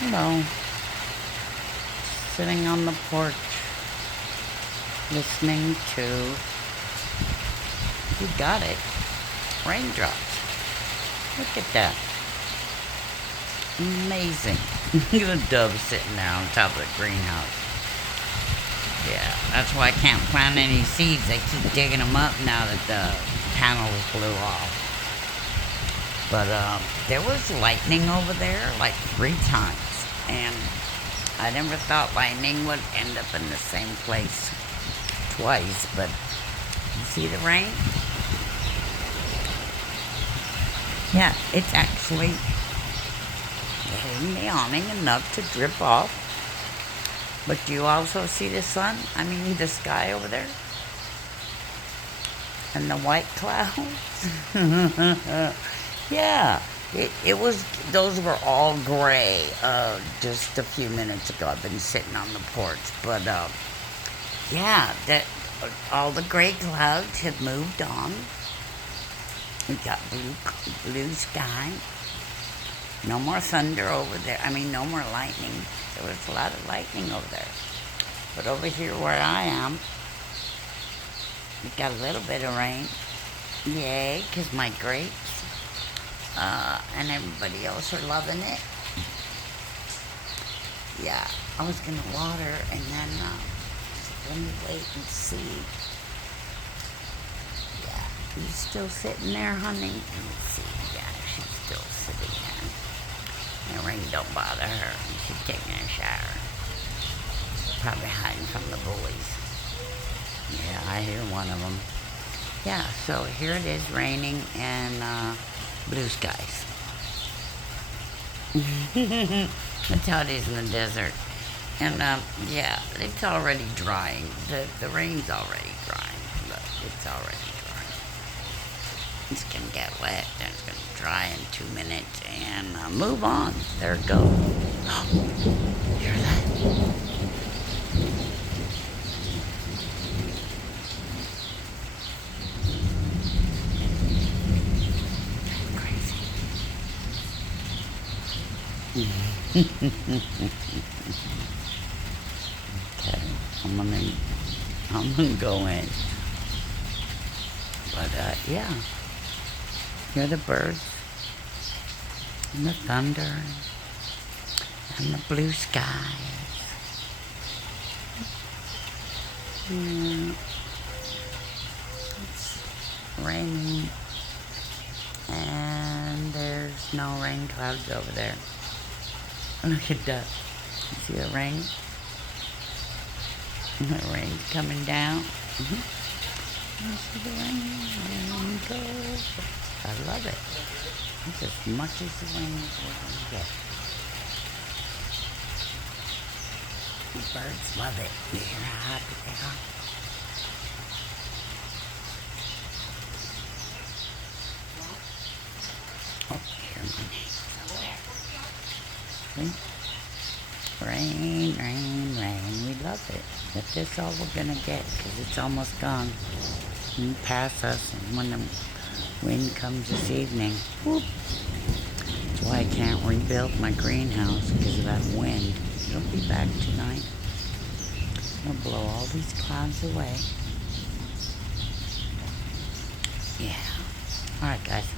Hello. Sitting on the porch, listening to, you got it, raindrops. Look at that. Amazing. Look at the dove sitting there on top of the greenhouse. Yeah, that's why I can't plant any seeds. They keep digging them up now that the panels blew off. But there was lightning over there like 3 times. And I never thought lightning would end up in the same place twice. But you see the rain? Yeah, it's actually hitting the awning enough to drip off. But do you also see the sun? I mean, the sky over there? And the white clouds? Yeah, it was, those were all gray just a few minutes ago. I've been sitting on the porch. But, yeah, that all the gray clouds have moved on. We got blue sky. No more thunder over there. I mean, no more lightning. There was a lot of lightning over there. But over here where I am, we got a little bit of rain. Yay, because my grapes and everybody else are loving it. Yeah, I was going to water and then let me wait and see. Yeah, he's still sitting there, honey. Let me see. Yeah, she's still sitting there. The rain don't bother her. She's taking a shower. Probably hiding from the bullies. Yeah, I hear one of them. Yeah, so here it is raining and blue skies. That's how it is in the desert. And yeah, it's already drying. The rain's already drying. Look, it's already drying. It's gonna get wet, then it's gonna dry in 2 minutes and move on. There it goes. Hear that? Okay, I'm gonna go in. But yeah, hear the birds and the thunder and the blue skies. Yeah, it's raining and there's no rain clouds over there. Look at that. You see the rain? The rain's coming down. You see the rain go. I love it. It's as much as the rain is we're going to get. The birds love it. You hear how happy they are? Oh, hear my name over there. Rain, rain, rain. We love it. But that's all we're going to get because it's almost gone. And pass us. And when the wind comes this evening, whoop. That's why I can't rebuild my greenhouse because of that wind. It'll be back tonight. It'll blow all these clouds away. Yeah. Alright, guys.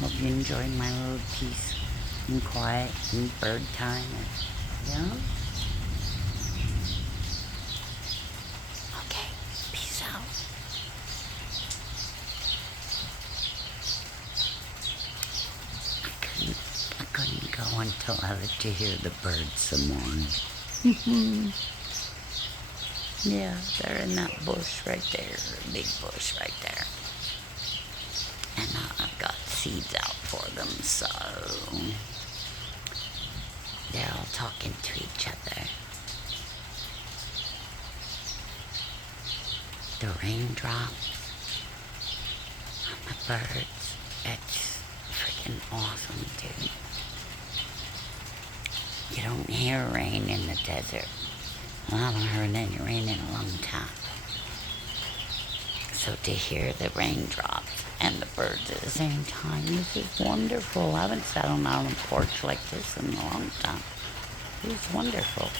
Hope you enjoyed my little piece. And quiet and bird time and yeah. Okay, peace out. I couldn't go until I let you hear the birds some more. Yeah, they're in that bush right there, a big bush right there. And I've got seeds out for them, so they're all talking to each other. The raindrop on the birds, it's freaking awesome, dude. You don't hear rain in the desert. Well, I haven't heard any rain in a long time. So to hear the raindrops and the birds at the same time, this is wonderful. I haven't sat on a porch like this in a long time. He's wonderful.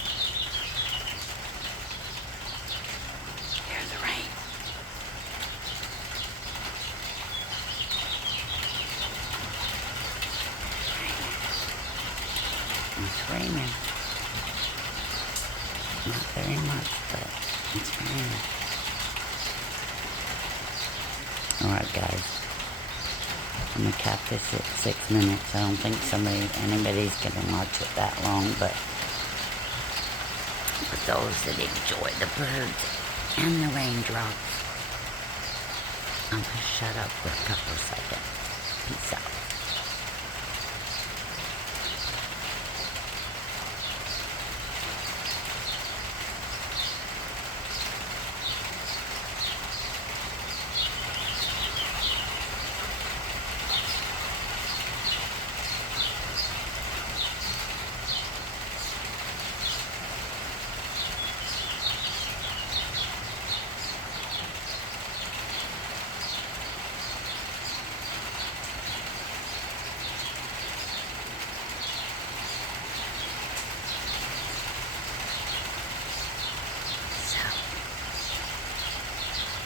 Here's the rain. It's raining. Not very much, but it's raining. Alright, guys. I'm gonna cap this at 6 minutes. I don't think anybody's gonna watch it that long, but for those that enjoy the birds and the raindrops, I'm gonna shut up for a couple of seconds. Peace out.